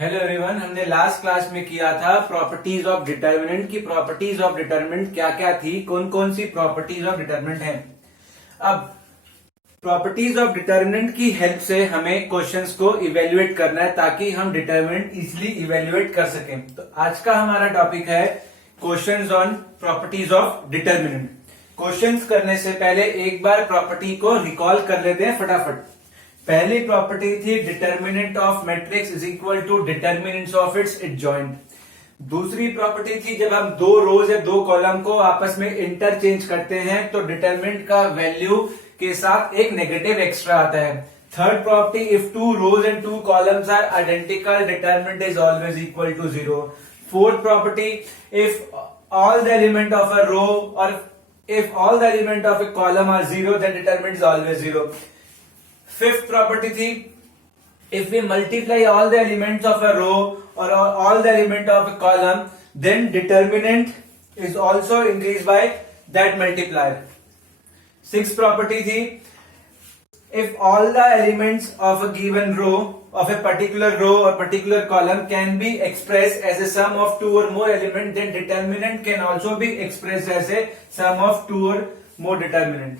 Hello everyone, हमने last class में किया था प्रॉपर्टीज ऑफ डिटर्मिनेंट की। प्रॉपर्टीज ऑफ डिटर्मिनेंट क्या क्या थी, कौन कौन सी प्रॉपर्टीज ऑफ डिटर्मिनेंट हैं। अब प्रॉपर्टीज ऑफ डिटर्मिनेंट की हेल्प से हमें क्वेश्चंस को इवेल्युएट करना है ताकि हम डिटर्मिनेंट इजिली इवेल्युएट कर सकें। तो आज का हमारा टॉपिक है questions on properties of determinant. Questions करने से पहले एक बार प्रॉपर्टी को रिकॉल कर लेते हैं फटाफट। पहली प्रॉपर्टी थी determinant of matrix is equal to determinants of its adjoint. दूसरी प्रॉपर्टी थी जब हम दो रोज या दो कॉलम को आपस में इंटरचेंज करते हैं तो डिटर्मिनेंट का वैल्यू के साथ एक नेगेटिव एक्स्ट्रा आता है। Third property, if two rows and two columns are identical determinant is always equal to 0। Fourth property, if all the element of a row और if all the element of a column are 0 then determinant is always 0. Fifth property थी, if we multiply all the elements of a row or all the element of a column then determinant is also increased by that multiplier. Sixth property थी, if all the elements of a given row of a particular row or particular column can be expressed as a sum of two or more elements then determinant can also be expressed as a sum of two or more determinant.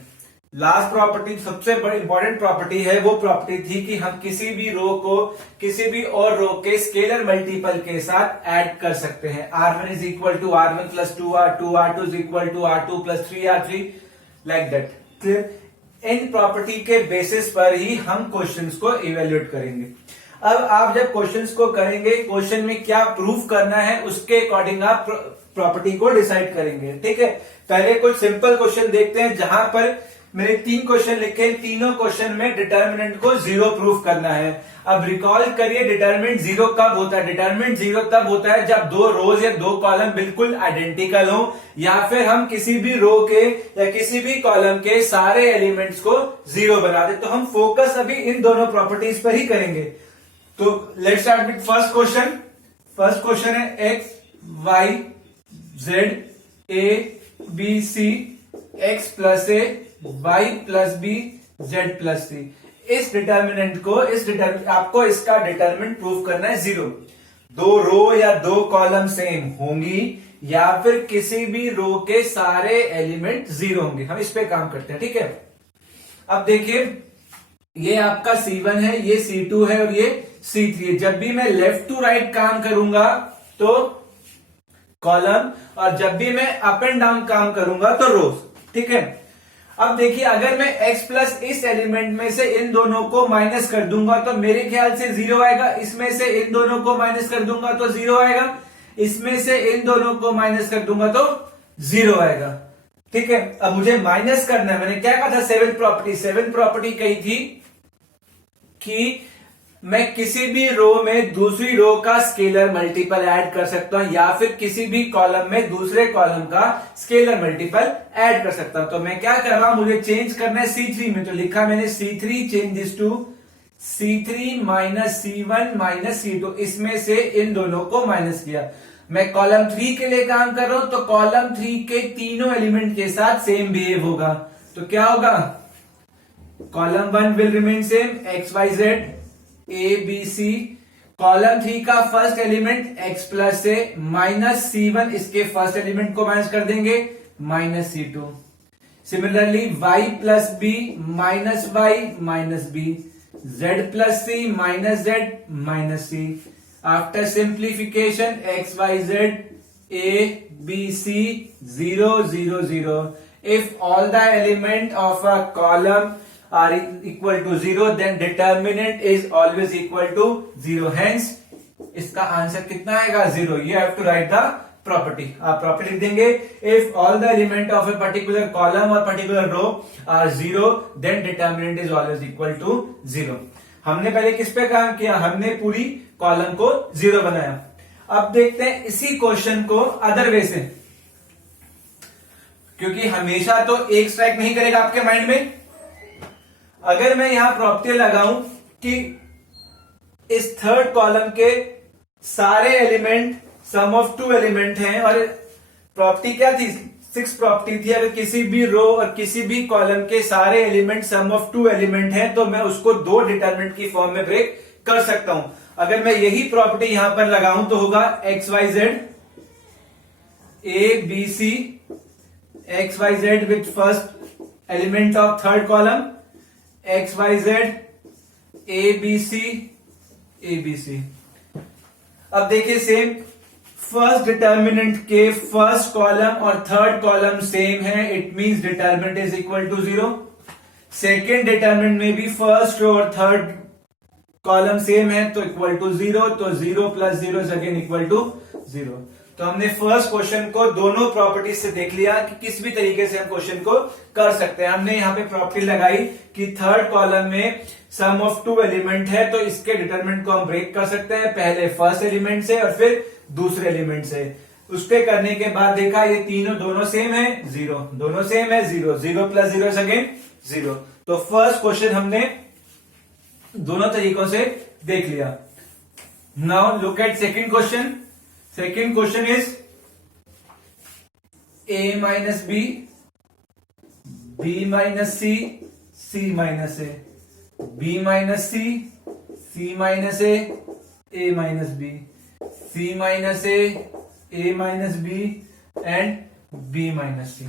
Last property सबसे बड़ी important property है, वो property थी कि हम किसी भी रो को किसी भी और रो के स्केलर मल्टीपल के साथ ऐड कर सकते हैं। r1 is equal to r1 plus 2r2, r2 is equal to r2 plus 3r3 like that. Clear? इन प्रॉपर्टी के बेसिस पर ही हम क्वेश्चंस को इवेल्युएट करेंगे। अब आप जब क्वेश्चंस को करेंगे, क्वेश्चन में क्या प्रूफ करना है उसके अकॉर्डिंग आप प्रॉपर्टी को डिसाइड करेंगे। ठीक है, पहले कुछ सिंपल क्वेश्चन देखते हैं जहां पर मैंने 3 क्वेश्चन लिखे, तीनों क्वेश्चन में डिटर्मिनेंट को 0 प्रूफ करना है। अब रिकॉल करिए डिटर्मिनेंट 0 कब होता है। डिटर्मिनेंट 0 तब होता है जब दो रोज या दो कॉलम बिल्कुल आइडेंटिकल हो या फिर हम किसी भी रो के या किसी भी कॉलम के सारे एलिमेंट्स को 0 बना दे। तो हम फोकस अभी इन दोनों प्रॉपर्टीज पर ही करेंगे। तो let's start with first question. First question है x y z a b c x plus a y plus b z plus c। इस डिटर्मिनेंट को आपको इसका डिटर्मिनेंट प्रूफ करना है 0। दो रो या दो कॉलम सेम होंगी या फिर किसी भी रो के सारे एलिमेंट 0 होंगे। हम इस पे काम करते हैं। ठीक है, अब देखिए ये आपका C1 है, ये C2 है और ये C3 है। जब भी मैं लेफ्ट टू राइट काम करूंगा तो कॉलम, और जब भी मैं अप एंड डाउन काम करूंगा तो रोज। ठीक है, अब देखिए अगर मैं x प्लस इस एलिमेंट में से इन दोनों को माइनस कर दूंगा तो मेरे ख्याल से 0 आएगा। इसमें से इन दोनों को माइनस कर दूंगा तो 0 आएगा। इसमें से इन दोनों को माइनस कर दूंगा तो 0 आएगा। ठीक है, अब मुझे माइनस करना है। मैंने क्या कहा था, सेवेंथ प्रॉपर्टी कही थी कि मैं किसी भी रो में दूसरी रो का स्केलर मल्टीपल ऐड कर सकता हूं या फिर किसी भी कॉलम में दूसरे कॉलम का स्केलर मल्टीपल ऐड कर सकता हूं। तो मैं क्या कर रहा हूं, मुझे चेंज करना है C3 में। तो लिखा मैंने C3 changes to C3 minus C1 minus C2। इसमें से इन दोनों को माइनस किया। मैं कॉलम 3 के लिए काम कर रहा हूं तो कॉलम 3 के तीनों एलिमेंट के साथ सेम बिहेव होगा। तो क्या होगा, column 1 will remain same x y z a b c। Column 3 का first element x plus a minus C1, इसके फर्स्ट एलिमेंट को माइनस कर देंगे minus C2। Similarly y plus b minus y minus b, z plus c minus z minus c। After simplification x y z a b c 0 0 0। If all the element of a column are equal to 0 then determinant is always equal to 0। hence इसका answer कितना आएगा, 0। you have to write the property। आप property लिख देंगे, if all the element of a particular column or particular row are 0 then determinant is always equal to 0। हमने पहले किस पे काम किया, हमने पूरी कॉलम को 0 बनाया। अब देखते हैं इसी क्वेश्चन को अदर वे से, क्योंकि हमेशा तो एक स्ट्राइक नहीं करेगा आपके माइंड में। अगर मैं यहां प्रॉपर्टी लगाऊं कि इस थर्ड कॉलम के सारे एलिमेंट सम ऑफ 2 एलिमेंट हैं, और प्रॉपर्टी क्या थी, 6 प्रॉपर्टी थी, अगर किसी भी रो और किसी भी कॉलम के सारे एलिमेंट सम ऑफ 2 एलिमेंट हैं तो मैं उसको 2 डिटर्मिनेंट की फॉर्म में ब्रेक कर सकता हूं। अगर मैं यही प्रॉपर्टी यहां पर लगाऊं तो होगा x y z a b c, x y z with first element of third column, x y z a b c a b c. अब देखिए सेम, फर्स्ट डिटर्मिनेंट के फर्स्ट कॉलम और थर्ड कॉलम सेम है, it means determinant is equal to 0। Second determinant में भी first row और third column same है तो इक्वल टू 0, तो 0 plus 0 is again equal to 0। तो हमने फर्स्ट क्वेश्चन को दोनों प्रॉपर्टी से देख लिया कि किस भी तरीके से हम क्वेश्चन को कर सकते हैं। हमने यहाँ पे प्रॉपर्टी लगाई कि थर्ड कॉलम में सम ऑफ 2 एलिमेंट है तो इसके डिटरमिनेंट को हम ब्रेक कर सकते हैं, पहले फर्स्ट एलिमेंट से और फिर दूसरे एलिमेंट से। उसके करने के बाद देखा ये तीनों दोनों सेम है, 0, दोनों सेम है, 0, 0 प्लस 0 इज अगेन 0। तो फर्स्ट क्वेश्चन हमने दोनों तरीकों से देख लिया। Now look at second question. Second question is a minus b, b minus c, c minus a, b minus c, c minus a, a minus b, c minus a minus b and b minus c.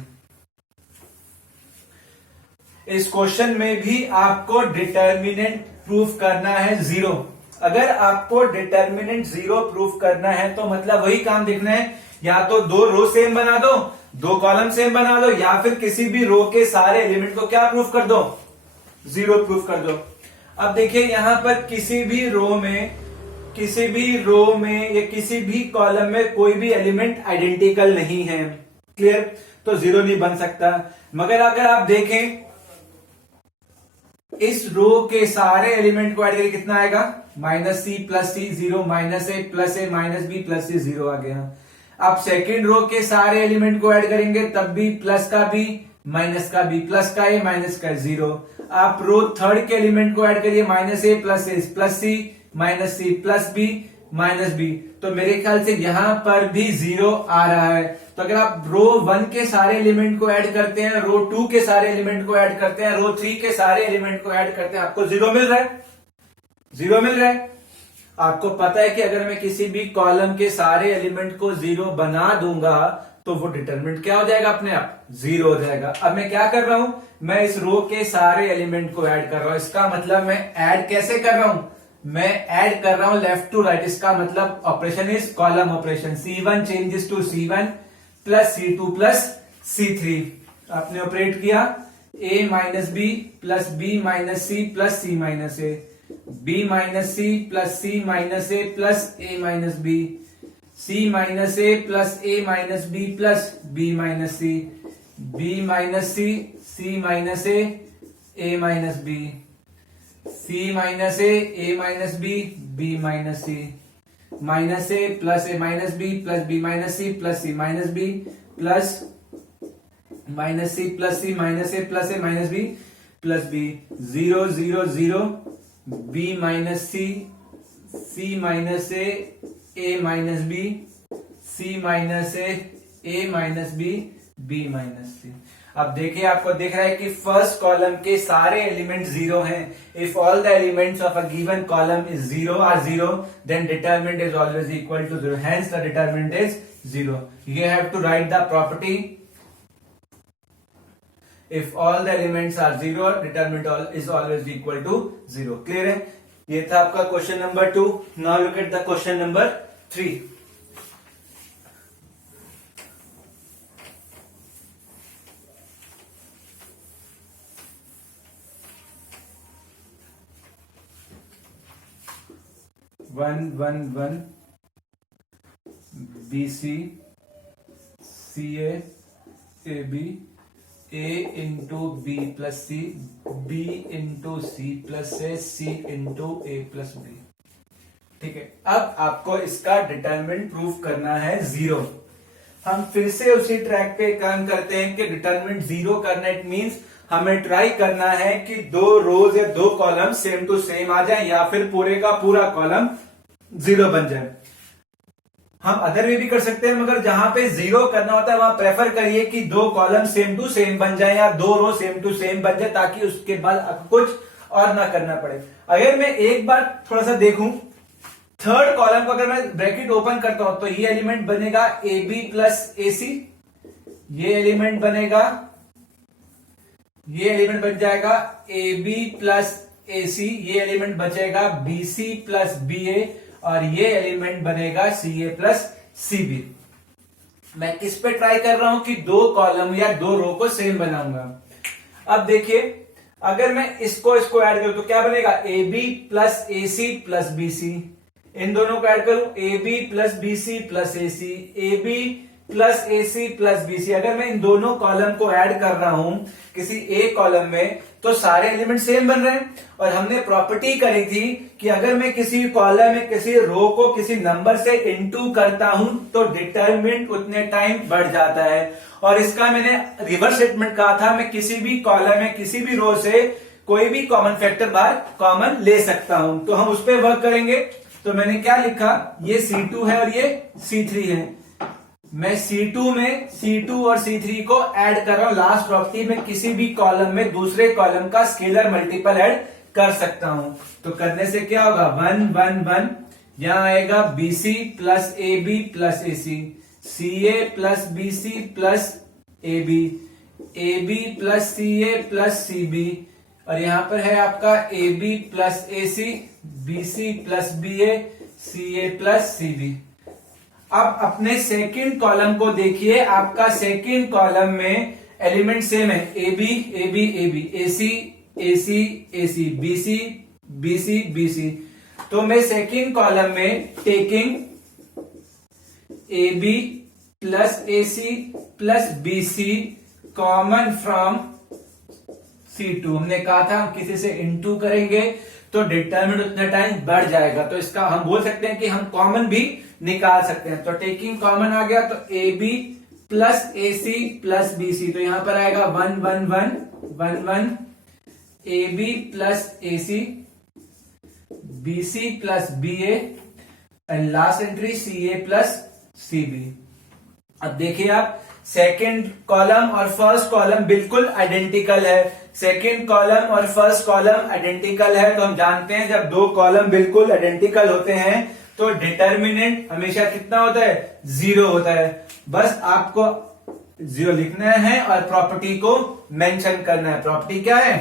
इस question में भी आपको determinant proof करना है 0। अगर आपको determinant 0 proof करना है तो मतलब वही काम देखना है, या तो 2 रो सेम बना दो, 2 कॉलम सेम बना दो, या फिर किसी भी रो के सारे एलिमेंट को क्या प्रूफ कर दो, 0 प्रूफ कर दो। अब देखिए यहां पर किसी भी रो में या किसी भी कॉलम में कोई भी एलिमेंट आइडेंटिकल नहीं है, क्लियर, तो 0 नहीं बन सकता। मगर अगर आप देखें इस रो के सारे एलिमेंट को ऐड करके कितना आएगा, minus c plus C 0, minus a plus a minus b plus सी 0 आ गया। आप सेकेंड रो के सारे एलिमेंट को ऐड करेंगे तब भी प्लस का बी माइनस का बी प्लस का ए माइनस का 0। आप रो थर्ड के एलिमेंट को ऐड करिए, minus a plus c minus c plus b minus b, तो मेरे ख्याल से यहां पर भी 0 आ रहा है। तो अगर आप रो 1 के सारे एलिमेंट को ऐड करते हैं, रो 2 के सारे एलिमेंट को ऐड करते हैं, रो 3 के सारे एलिमेंट को ऐड करते हैं, आपको 0 मिल रहा है, 0 मिल रहा है। आपको पता है कि अगर मैं किसी भी कॉलम के सारे एलिमेंट को 0 बना दूंगा तो वो डिटरमिनेंट क्या हो जाएगा, अपने आप 0 हो जाएगा। अब मैं क्या कर रहा हूं, मैं इस रो के सारे एलिमेंट को ऐड कर रहा हूं, इसका मतलब मैं ऐड कैसे कर रहा हूं, मैं ऐड कर रहा हूं लेफ्ट टू राइट, इसका मतलब operation is column operation. C1 changes to C1 plus C2 plus C3। आपने ऑपरेट किया a minus b plus b minus c plus c minus a, b minus c plus c minus a plus a minus b, c minus a plus a minus b plus b minus c, b minus c minus a minus b, c minus a minus b minus c, minus a minus b plus b minus c plus c minus b plus minus c plus c minus a minus b plus b, 0 0 0 b minus c minus a minus b, c minus a minus b minus c. अब देखिए आपको दिख रहा है कि first column के सारे element 0 हैं। If all the elements of a given column is 0 or 0 then determinant is always equal to 0, hence the determinant is 0। You have to write the property if all the elements are 0 determinant is always equal to 0। Clear है? ये था आपका question number 2। Now look at the question number 3। One b c a b a into b plus C, B into C plus C into A plus B. ठीक है, अब आपको इसका determinant proof करना है 0। हम फिर से उसी ट्रैक पे काम करते हैं कि डिटरमिनेंट 0 करना, इट मींस हमें ट्राई करना है कि 2 रोज या 2 कॉलम सेम टू सेम आ जाए या फिर पूरे का पूरा कॉलम 0 बन जाए। हम अदर वे भी कर सकते हैं, मगर जहां पे 0 करना होता है वहां प्रेफर करिए कि 2 कॉलम सेम टू सेम बन जाए या 2 रो सेम टू सेम बन जाए, ताकि उसके बाद आपको कुछ और ना करना पड़े। अगर मैं एक बार थोड़ा सा देखूं थर्ड कॉलम को अगर मैं ब्रैकेट ओपन करता हूं तो ये एलिमेंट बनेगा ए बी प्लस ए सी, ये एलिमेंट बनेगा, ये एलिमेंट बन जाएगा ए बी प्लस ए सी, ये एलिमेंट बचेगा बी सी प्लस बी ए, और ये एलिमेंट बनेगा सी ए प्लस सी बी। मैं किस पे ट्राई कर रहा हूं कि दो कॉलम या दो रो को सेम बनाऊंगा। अब देखिए, अगर मैं इसको ऐड करूं तो क्या बनेगा, a b plus a c plus b c, इन दोनों को ऐड करूं a b plus b c plus a c, a b plus a c plus b c. अगर मैं इन दोनों कॉलम को ऐड कर रहा हूं किसी एक कॉलम में तो सारे एलिमेंट सेम बन रहे हैं। और हमने प्रॉपर्टी करी थी कि अगर मैं किसी कॉलम में किसी रो को किसी नंबर से इनटू करता हूं तो डिटरमिनेंट उतने टाइम बढ़ जाता है। और इसका मैंने रिवर्स स्टेटमेंट कहा था, मैं किसी भी कॉलम में किसी भी रो से कोई भी कॉमन फैक्टर बाहर कॉमन ले सकता हूं। तो हम उस पर वर्क करेंगे। तो मैंने क्या लिखा, ये C2 है और ये C3 है। मैं C2 में C2 और C3 को ऐड कर रहा हूं। लास्ट प्रॉपर्टी में किसी भी कॉलम में दूसरे कॉलम का स्केलर मल्टीपल ऐड कर सकता हूं। तो करने से क्या होगा, 1 1 1, यहां आएगा BC plus AB plus AC, CA plus BC plus AB, AB plus CA plus CB, और यहां पर है आपका AB plus AC, BC plus BA, CA plus CB। अब अपने सेकंड कॉलम को देखिए, आपका सेकंड कॉलम में एलिमेंट सेम है, AB AB AB, AC AC AC, BC BC BC। तो मैं सेकंड कॉलम में taking AB plus AC plus BC common from C2, हमने कहा था हम किसी से इनटू करेंगे तो डिटरमिनेंट उतना टाइम बढ़ जाएगा। तो इसका हम बोल सकते हैं कि हम कॉमन भी निकाल सकते हैं। तो टेकिंग कॉमन आ गया तो AB plus AC plus BC, तो यहां पर आएगा 1 1 1 1 1, AB plus AC, BC plus BA, and last entry CA plus CB। अब देखिए आप, सेकेंड कॉलम और फर्स्ट कॉलम बिल्कुल आइडेंटिकल है। सेकेंड कॉलम और फर्स्ट कॉलम आइडेंटिकल है तो हम जानते हैं जब दो कॉलम बिल्कुल आइडेंटिकल होते हैं तो डिटरमिनेंट हमेशा कितना होता है, 0 होता है। बस आपको 0 लिखना है और प्रॉपर्टी को मेंशन करना है। प्रॉपर्टी क्या है,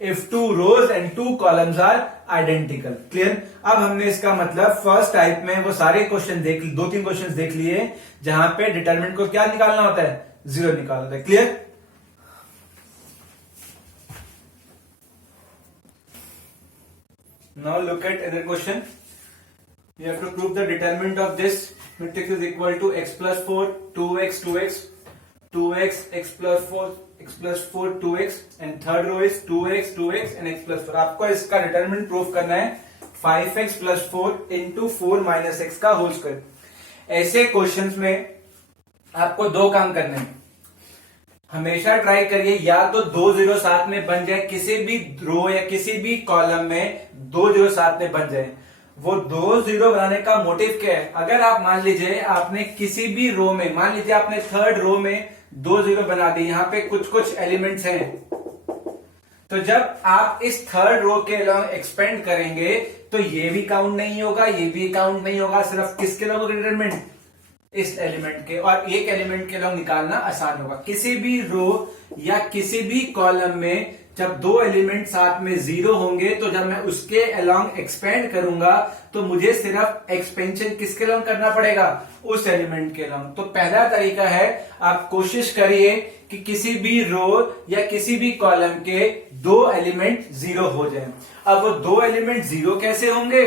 if 2 rows and 2 columns are identical. Clear. अब हमने इसका मतलब फर्स्ट टाइप में वो सारे क्वेश्चन देख, 2-3 क्वेश्चन देख लिए जहां पे डिटरमिनेंट को क्या निकालना होता है, 0 निकालना होता है। Clear. Now look at another question. You have to prove the determinant of this matrix is equal to x plus 4, 2x, 2x, 2x, x plus 4, x plus 4, 2x, and third row is 2x, 2x, and x plus 4. आपको इसका determinant proof करना है 5x plus 4 into 4 minus x का whole square. ऐसे questions में आपको दो काम करने हैं। हमेशा ट्राई करिए या तो 2 0 साथ में बन जाए, किसी भी रो या किसी भी कॉलम में 2 0 साथ में बन जाए। वो 2 0 बनाने का मोटिव क्या है, अगर आप मान लीजिए आपने किसी भी रो में, मान लीजिए आपने थर्ड रो में 2 0 बना दी, यहां पे कुछ कुछ एलिमेंट्स हैं, तो जब आप इस थर्ड रो के अलॉन्ग एक्सपेंड करेंगे तो ये भी काउंट नहीं होगा, ये भी काउंट नहीं होगा, सिर्फ किसके अलॉन्ग डिटरमिनेंट, इस एलिमेंट के, और एक एलिमेंट के अलॉन्ग निकालना आसान होगा। किसी भी रो या किसी भी कॉलम में जब 2 एलिमेंट साथ में 0 होंगे तो जब मैं उसके अलॉन्ग एक्सपेंड करूंगा तो मुझे सिर्फ एक्सपेंशन किसके अलॉन्ग करना पड़ेगा, उस एलिमेंट के अलॉन्ग। तो पहला तरीका है, आप कोशिश करिए कि किसी भी रो या किसी भी कॉलम के 2 एलिमेंट 0 हो जाए। अब वो 2 एलिमेंट 0 कैसे होंगे,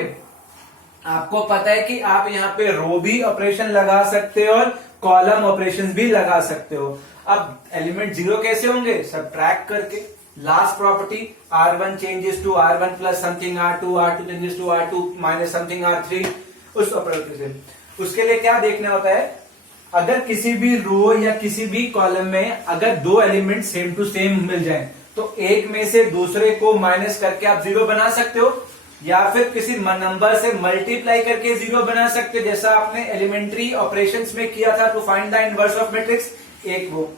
आपको पता है कि आप यहाँ पे रो भी ऑपरेशन लगा सकते हो और कॉलम ऑपरेशंस भी लगा सकते हो। अब एलिमेंट 0 कैसे होंगे, सब्ट्रैक्ट करके। Last property R1 changes to R1 plus something R2, R2 changes to R2 minus something R3, उस ऑपरेटर से। उसके लिए क्या देखना होता है, अगर किसी भी रो या किसी भी कॉलम में अगर 2 एलिमेंट सेम टू सेम मिल जाएं तो एक में से दूसरे को माइनस करके आप 0 बना सकते हो, या फिर किसी नंबर से मल्टीप्लाई करके 0 बना सकते हो, जैसा आपने एलिमेंट्री ऑपरेशंस में किया था to find the inverse of matrix, एक वो।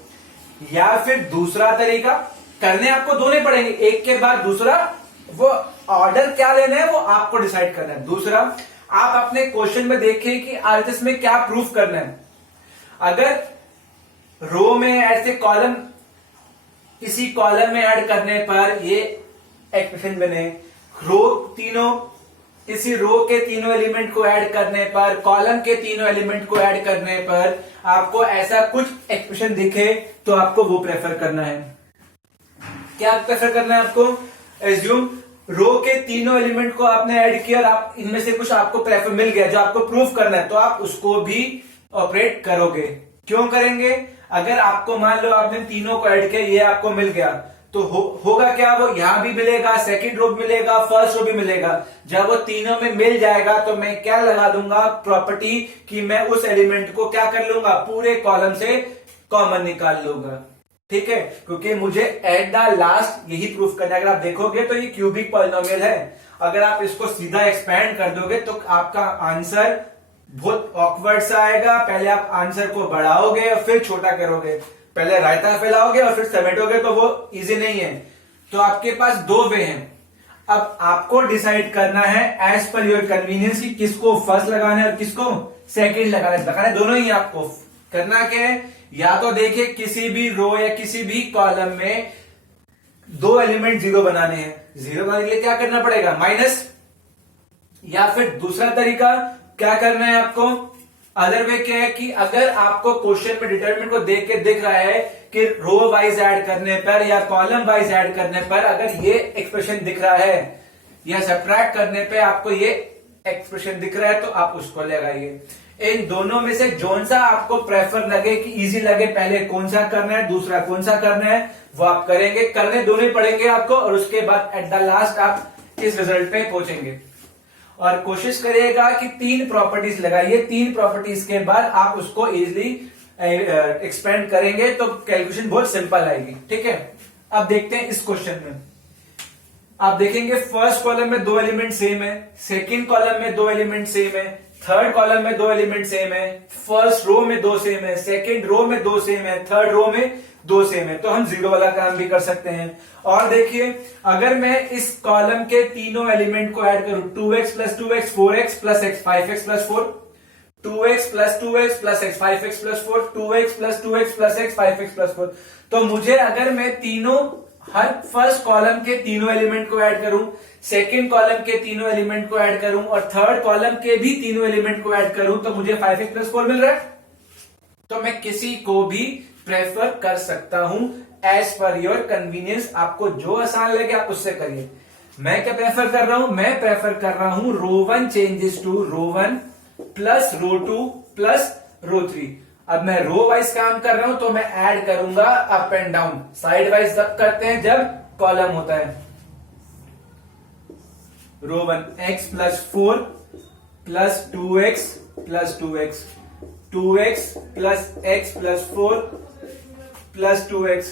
या फिर दूसरा तरीका, करने आपको दोनों पड़ेंगे एक के बाद दूसरा, वो ऑर्डर क्या लेना है वो आपको डिसाइड करना है। दूसरा, आप अपने क्वेश्चन में देखिए कि आरएचएस में क्या प्रूफ करना है। अगर रो में ऐसे कॉलम, किसी कॉलम में ऐड करने पर ये एक्सप्रेशन बने, रो तीनों, इसी रो के तीनों एलिमेंट को ऐड करने पर, कॉलम के तीनों एलिमेंट को ऐड करने पर आपको ऐसा कुछ एक्सप्रेशन दिखे, तो आपको वो प्रेफर करना है। क्या प्रेफर करना है आपको? एज्यूम रो के तीनों एलिमेंट को आपने ऐड किया और आप इनमें से कुछ आपको प्रेफर मिल गया जो आपको प्रूफ करना है, तो आप उसको भी ऑपरेट करोगे। क्यों करेंगे? अगर आपको मान लो आपने तीनों को ऐड किया, ये आपको मिल गया, तो होगा क्या, वो यहां भी मिलेगा, सेकंड रो भी मिलेगा, फर्स्ट रो भी मिलेगा। जब वो तीनों में मिल जाएगा तो मैं क्या लगा दूंगा, प्रॉपर्टी, कि मैं उस एलिमेंट को क्या कर लूंगा, पूरे कॉलम से कॉमन निकाल लूंगा। ठीक है, क्योंकि मुझे एट द लास्ट यही प्रूफ करना है। अगर आप देखोगे तो ये क्यूबिक पॉलिनोमियल है, अगर आप इसको सीधा एक्सपैंड कर दोगे तो आपका आंसर बहुत ऑकवर्ड सा आएगा। पहले आप आंसर को बढ़ाओगे और फिर छोटा करोगे, पहले रायता फैलाओगे और फिर समेटोगे, तो वो इजी नहीं है। तो आपके पास दो वे हैं। अब आपको डिसाइड करना है एज पर योर कन्वीनियंस कि किसको फर्स्ट लगाना है और किसको सेकंड लगाना है। दोनों ही आपको करना क्या है, या तो देखिए किसी भी रो या किसी भी कॉलम में दो एलिमेंट जीरो बनाने हैं, जीरो बनाने के लिए क्या करना पड़ेगा, माइनस। या फिर दूसरा तरीका क्या करना है आपको, अदर वे क्या है कि अगर आपको क्वेश्चन में डिटरमिनेंट को देख के दिख रहा है कि रो वाइज ऐड करने पर या कॉलम वाइज ऐड करने पर अगर ये एक्सप्रेशन दिख रहा है, या सब्ट्रैक्ट करने पे आपको ये एक्सप्रेशन दिख रहा है, तो आप उसको लगाइए। इन दोनों में से जोन सा आपको प्रेफर लगे कि इजी लगे, पहले कौन सा करना है, दूसरा कौन सा करना है, वो आप करेंगे। करने दोनों ही पड़ेंगे आपको, और उसके बाद एट द लास्ट आप इस रिजल्ट पे पहुंचेंगे। और कोशिश करिएगा कि 3 प्रॉपर्टीज लगाइए, 3 प्रॉपर्टीज के बाद आप उसको इजीली एक्सपेंड करेंगे तो कैलकुलेशन बहुत सिंपल आएगी। ठीक है, अब देखते हैं इस क्वेश्चन में। आप देखेंगे फर्स्ट कॉलम में 2 एलिमेंट सेम है, सेकंड कॉलम में 2 एलिमेंट सेम है, थर्ड कॉलम में 2 एलिमेंट सेम है, फर्स्ट रो में 2 सेम है, सेकंड रो में 2 सेम है, थर्ड रो में 2 सेम है। तो हम जीरो वाला काम भी कर सकते हैं। और देखिए अगर मैं इस कॉलम के तीनों एलिमेंट को ऐड करूं, 2x plus 2x 4x plus x 5x plus 4, 2x plus 2x plus x 5x plus 4, 2x plus 2x plus x 5x plus 4, तो मुझे अगर मैं तीनों, हर फर्स्ट कॉलम के तीनों एलिमेंट को ऐड करूं, सेकंड कॉलम के तीनों एलिमेंट को ऐड करूं और थर्ड कॉलम के भी तीनों एलिमेंट को ऐड करूं, तो मुझे 5x प्लस 4 मिल रहा है। तो मैं किसी को भी प्रेफर कर सकता हूं एज पर योर कन्वीनियंस। आपको जो आसान लगे आप उससे करिए। मैं क्या प्रेफर कर रहा हूं, मैं प्रेफर कर रहा हूं row 1 changes to row 1 plus row 2 plus row 3। अब मैं रो वाइज काम कर रहा हूं तो मैं ऐड करूंगा up and down, side wise करते हैं जब कॉलम होता है। Row 1 x plus 4 plus 2x plus 2x, 2x plus x plus 4 plus 2x,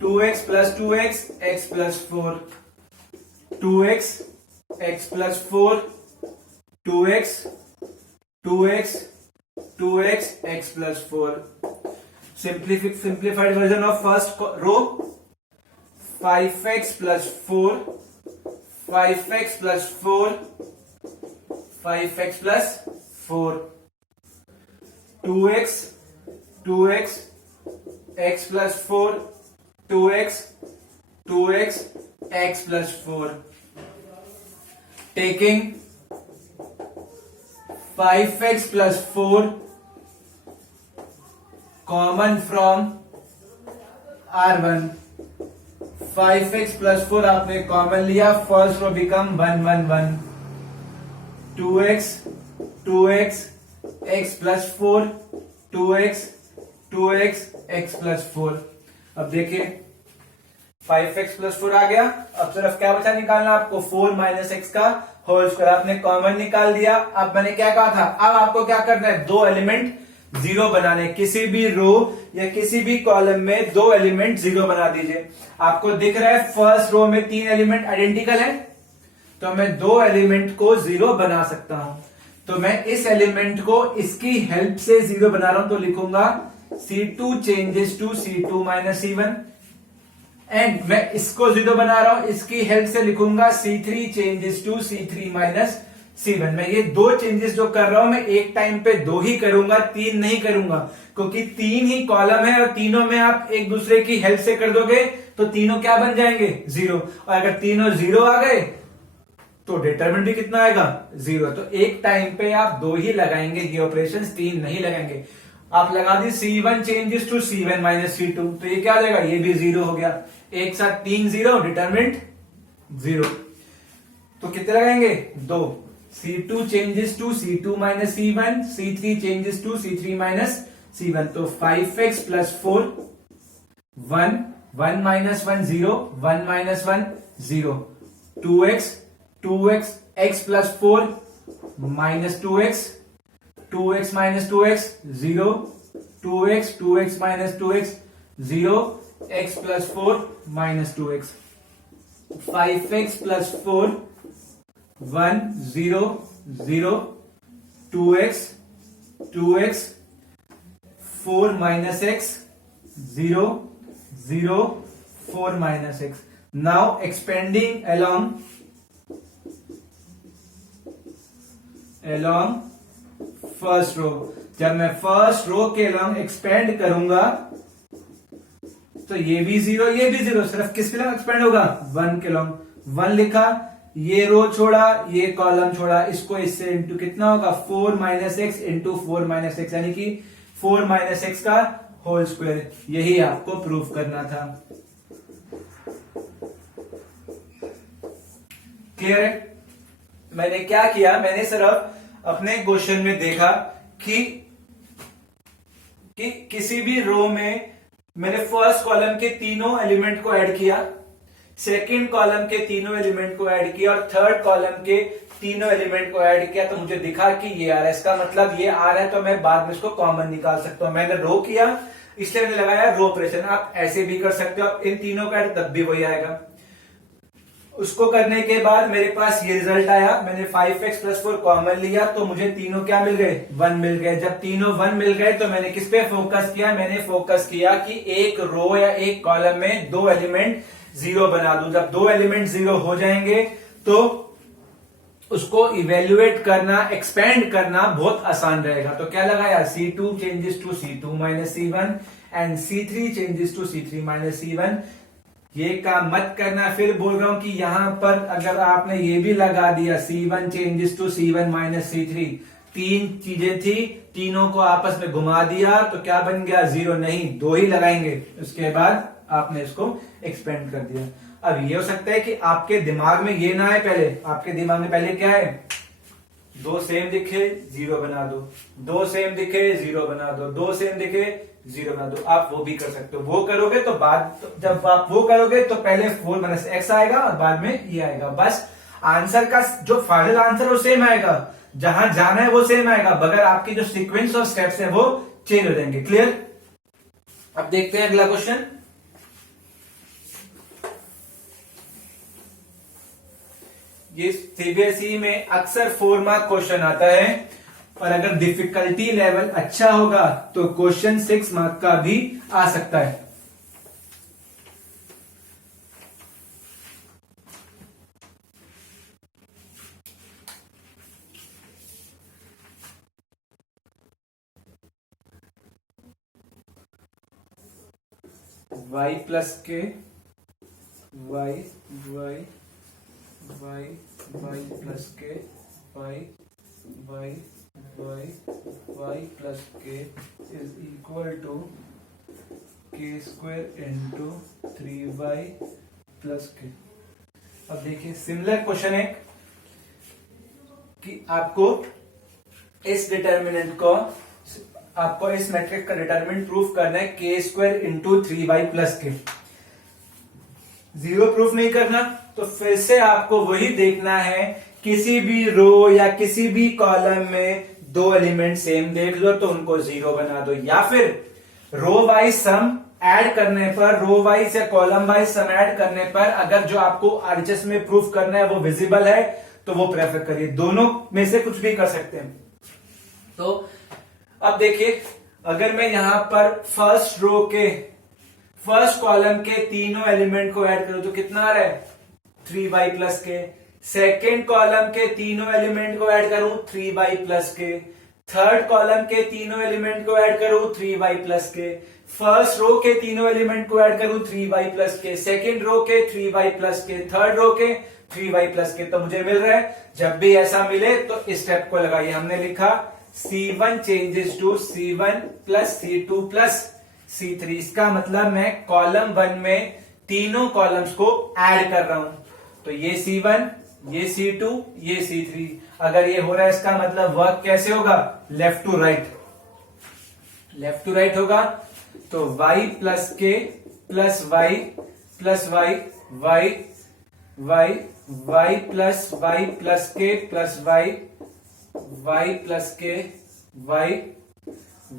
2x plus 2x x plus 4, 2x x plus 4, 2x 2x 2x x plus 4। Simplified version of first row, 5x plus 4, 5x plus 4, 5x plus 4, 2x 2x x plus 4, 2x 2x x plus 4, taking 5x plus 4 common from R1, 5x plus 4 आपने common लिया, first row become 1 1 1, 2x 2x x plus 4, 2x 2x x plus 4। अब देखिए 5x plus 4 आ गया। अब सिर्फ क्या बचा निकालना आपको, 4 माइनस एक्स का होल स्क्वायर। आपने कॉमन निकाल दिया। अब मैंने क्या कहा था, अब आपको क्या करना है, 2 एलिमेंट जीरो बनाने, किसी भी रो या किसी भी कॉलम में 2 एलिमेंट जीरो बना दीजिए। आपको दिख रहा है फर्स्ट रो में 3 एलिमेंट आइडेंटिकल है, तो मैं 2 एलिमेंट को जीरो बना सकता हूं। तो मैं इस एलिमेंट को इसकी हेल्प से जीरो बना रहा हूं, तो लिखूंगा C2 changes to C2 minus C1, and मैं इसको जीरो बना रहा हूं, इसकी हेल्प से लिखूंगा C3 changes to C3 minus C1। मैं ये दो चेंजेस जो कर रहा हूं मैं एक टाइम पे दो ही करूंगा, तीन नहीं करूंगा, क्योंकि तीन ही कॉलम है और तीनों में आप एक दूसरे की हेल्प से कर दोगे तो तीनों क्या बन जाएंगे, 0। और अगर तीनों 0 आ गए तो डिटरमिनेंट भी कितना आएगा, 0। तो एक टाइम पे आप दो ही लगाएंगे ये ऑपरेशन, तीन नहीं लगाएंगे। आप लगा दी C1 changes to C1 minus C2, तो ये क्या आ जाएगा, ये भी 0 हो गया। एक साथ 3 0, डिटरमिनेंट 0। तो कितने लगाएंगे, 2। C2 changes to C2 minus C1, C3 changes to C3 minus C1। तो 5x plus 4, 1, 1 minus 1 0, 1 minus 1 0, 2x, 2x, x plus 4 minus 2x, 2x minus 2x 0, 2x, 2x minus 2x 0, x plus 4 minus 2x, 5x plus 4 1 0 0, 2x, 2x 4 minus x 0 0, 4 minus x। Now expanding along first रो। जब मैं first row के along expand करूंगा तो ये भी 0 ये भी 0, सिर्फ किसके अलॉन्ग एक्सपेंड होगा, 1 के अलॉन्ग। 1 लिखा, ये रो छोड़ा, ये कॉलम छोड़ा, इसको इससे इंटू कितना होगा, 4 minus x into 4 minus x, यानी कि 4 माइनस एक्स का होल स्क्वायर। यही आपको प्रूफ करना था। क्लियर है? मैंने क्या किया, मैंने सिर्फ अपने क्वेश्चन में देखा कि किसी भी रो में मैंने फर्स्ट कॉलम के तीनों एलिमेंट को ऐड किया, सेकंड कॉलम के तीनों एलिमेंट को ऐड किया और थर्ड कॉलम के तीनों एलिमेंट को ऐड किया, तो मुझे दिखा कि ये आ रहा है। इसका मतलब ये आ रहा है, तो मैं बाद में इसको कॉमन निकाल सकता हूं। मैंने रो किया इसलिए मैंने लगाया रो ऑपरेशन। आप ऐसे भी कर सकते हो, इन तीनों का ऐड तब भी वही आएगा। उसको करने के बाद मेरे पास ये रिजल्ट आया, मैंने 5x प्लस 4 कॉमन लिया तो मुझे तीनों क्या मिल गए, 1 मिल गए। जब तीनों 1 मिल गए तो मैंने किस पे फोकस किया, मैंने फोकस किया कि एक रो या एक कॉलम में दो एलिमेंट 0 बना दूं। जब दो एलिमेंट 0 हो जाएंगे तो उसको इवेल्युएट करना, एक्सपेंड करना बहुत आसान रहेगा। तो क्या लगाया, C2 changes to C2 minus C1 and C3 changes to C3 minus C1। ये काम मत करना, फिर बोल रहा हूं कि यहां पर अगर आपने ये भी लगा दिया C1 changes to C1 minus C3, तीन चीजें थी, तीनों को आपस में घुमा दिया तो क्या बन गया, 0 नहीं, दो ही लगाएंगे। उसके बाद आपने इसको एक्सपेंड कर दिया। अब ये हो सकता है कि आपके दिमाग में ये ना आए, पहले आपके दिमाग में पहले क्या है, दो सेम दिखे 0 बना दो, दो सेम दिखे 0 बना दो, दो सेम दिखे 0 बना दो। आप वो भी कर सकते हो। वो करोगे तो जब आप वो करोगे तो पहले 4 माइनस एक्स आएगा और बाद में ये आएगा। बस आंसर का जो फाइनल आंसर वो सेम आएगा, जहां जाना है वो सेम आएगा, मगर आपकी जो सीक्वेंस ऑफ स्टेप्स है वो चेंज हो जाएंगे। क्लियर? अब देखते हैं अगला क्वेश्चन। ये सीबीएसई में अक्सर 4 मार्क क्वेश्चन आता है और अगर डिफिकल्टी लेवल अच्छा होगा तो क्वेश्चन 6 मार्क का भी आ सकता है। y plus k y plus k y plus के इज इक्वल टू के स्क्वायर इंटू 3y प्लस के। अब देखिए सिमिलर क्वेश्चन है कि आपको इस डिटर्मिनेंट को, आपको इस मैट्रिक्स का डिटर्मिनेंट प्रूफ करना है के स्क्वायर इंटू 3y प्लस के। 0 प्रूफ नहीं करना, तो फिर से आपको वही देखना है, किसी भी रो या किसी भी कॉलम में दो एलिमेंट सेम देख लो तो उनको 0 बना दो, या फिर रो वाइज सम ऐड करने पर, रो वाइज या कॉलम वाइज सम ऐड करने पर अगर जो आपको आरएचएस में प्रूफ करना है वो विजिबल है तो वो प्रेफर करिए। दोनों में से कुछ भी कर सकते हैं। तो अब देखिए, अगर मैं यहां पर फर्स्ट रो के फर्स्ट कॉलम के तीनों एलिमेंट को ऐड करूं तो कितना आ रहा है, 3y प्लस के। सेकेंड कॉलम के तीनों एलिमेंट को ऐड करूं 3y प्लस के, थर्ड कॉलम के तीनों एलिमेंट को ऐड करूं 3y plus k, first row के तीनों एलिमेंट को ऐड करूं 3y प्लस के, सेकेंड रो के 3y प्लस के, थर्ड रो के 3y प्लस के। तो मुझे मिल रहा है, जब भी ऐसा मिले तो इस स्टेप को लगाइए। हमने लिखा C1 changes to C1 plus C2 plus C3। इसका मतलब मैं कॉलम 1 में तीनों कॉलम्स को ऐड कर रहा हूं। तो ये C1, ये C2, ये C3। अगर ये हो रहा है इसका मतलब वर्क कैसे होगा, left to right, left to right होगा। तो y plus k plus y plus y y y y plus y plus k plus y y plus k y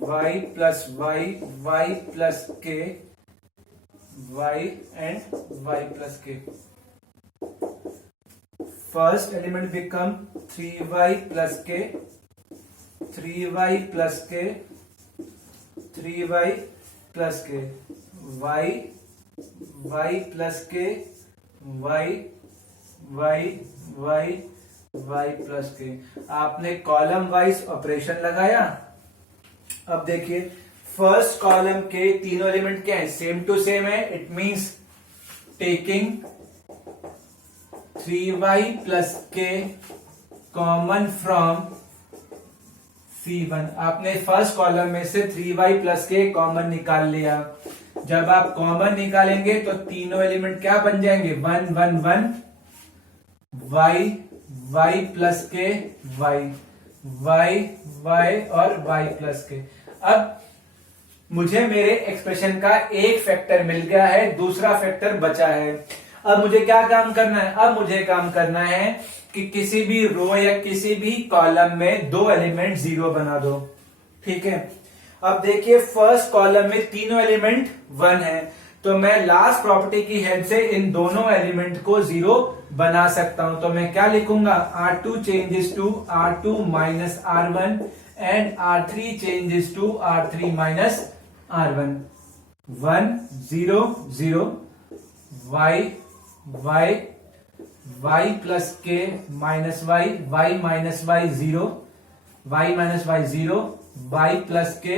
y plus y y plus k y and y plus k. First element become 3y plus k 3y plus k 3y plus k y y plus k y y y y plus k. आपने column wise operation लगाया। अब देखिए first column के तीनों element क्या है, same to same है। It means taking 3y plus के कॉमन फ्रॉम C1। आपने फर्स्ट कॉलम में से 3y प्लस के कॉमन निकाल लिया। जब आप कॉमन निकालेंगे तो तीनों एलिमेंट क्या बन जाएंगे, 1 1 1 y y plus k y y y और y प्लस के। अब मुझे मेरे एक्सप्रेशन का एक फैक्टर मिल गया है, दूसरा फैक्टर बचा है। अब मुझे क्या काम करना है, अब मुझे काम करना है कि किसी भी रो या किसी भी कॉलम में दो एलिमेंट 0 बना दो। ठीक है, अब देखिए फर्स्ट कॉलम में तीनों एलिमेंट 1 है, तो मैं लास्ट प्रॉपर्टी की हेल्प से इन दोनों एलिमेंट को 0 बना सकता हूं। तो मैं क्या लिखूंगा, R2 changes to R2 minus R1 and R3 changes to R3 minus R1। 1 0 0 y y y plus k minus y y minus y 0 y minus y 0 y plus k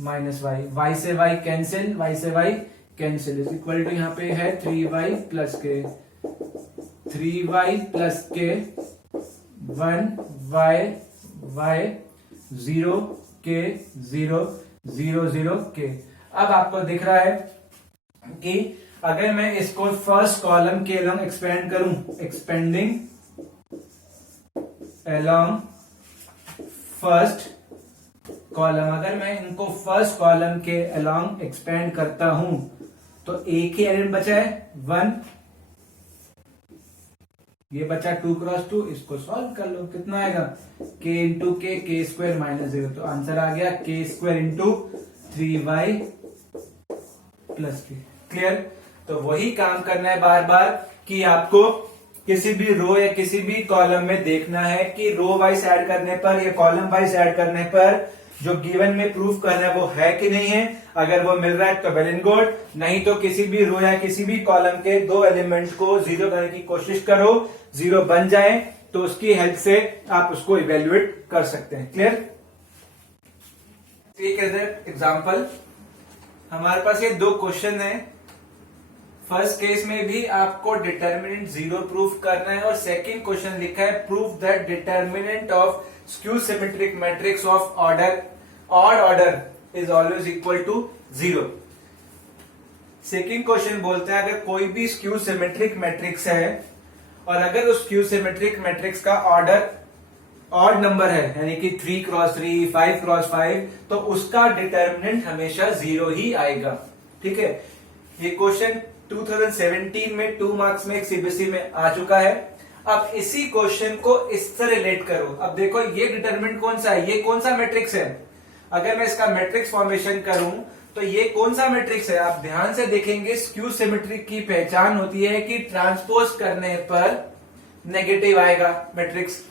minus y से y cancel, y से y cancel is equal to यहाँ पे है 3y plus k 3y plus के 1y y 0 के 0 0 0 के। अब आपको दिख रहा है कि अगर मैं इसको फर्स्ट कॉलम के अलोंग एक्सपेंड करूं, एक्सपेंडिंग अलोंग फर्स्ट कॉलम, अगर मैं इनको फर्स्ट कॉलम के अलोंग एक्सपेंड करता हूं तो एक ही एलिमेंट बचा है 1, ये बचा 2 क्रॉस 2। इसको सॉल्व कर लो, कितना आएगा k इंटू के स्क्वायर माइनस 0। तो आंसर आ गया k square into 3y plus के। क्लियर। तो वही काम करना है बार बार कि आपको किसी भी रो या किसी भी कॉलम में देखना है कि रो वाइज ऐड करने पर या कॉलम वाइज ऐड करने पर जो गिवन में प्रूफ करना है वो है कि नहीं है। अगर वो मिल रहा है तो वेल एंड गुड, नहीं तो किसी भी रो या किसी भी कॉलम के दो एलिमेंट को 0 करने की कोशिश करो, 0 बन जाए तो उसकी हेल्प से आप उसको इवेल्युएट कर सकते हैं। क्लियर। टेक एज एग्जांपल, हमारे पास ये दो क्वेश्चन है। फर्स्ट केस में भी आपको डिटर्मिनेंट 0 प्रूफ करना है और सेकंड क्वेश्चन लिखा है proof that determinant of skew symmetric matrix of order odd order is always equal to 0। Second question बोलता है अगर कोई भी स्क्यू सिमेट्रिक मैट्रिक्स है और अगर उस स्क्यू सिमेट्रिक मैट्रिक्स का ऑर्डर ऑड नंबर है, यानी कि 3 क्रॉस 3 5 क्रॉस 5, तो उसका डिटर्मिनेंट हमेशा 0 ही आएगा। ठीक है, ये क्वेश्चन 2017 में 2 मार्क्स में एक सीबीएसई में आ चुका है। अब इसी क्वेश्चन को इससे रिलेट करो। अब देखो ये डिटरमिनेंट कौन सा है, ये कौन सा मैट्रिक्स है। अगर मैं इसका मैट्रिक्स फॉर्मेशन करूं तो ये कौन सा मैट्रिक्स है। आप ध्यान से देखेंगे स्क्यू सिमेट्रिक की पहचान होती है कि ट्रांसपोज करने पर नेगेटिव आएगा मैट्रिक्स।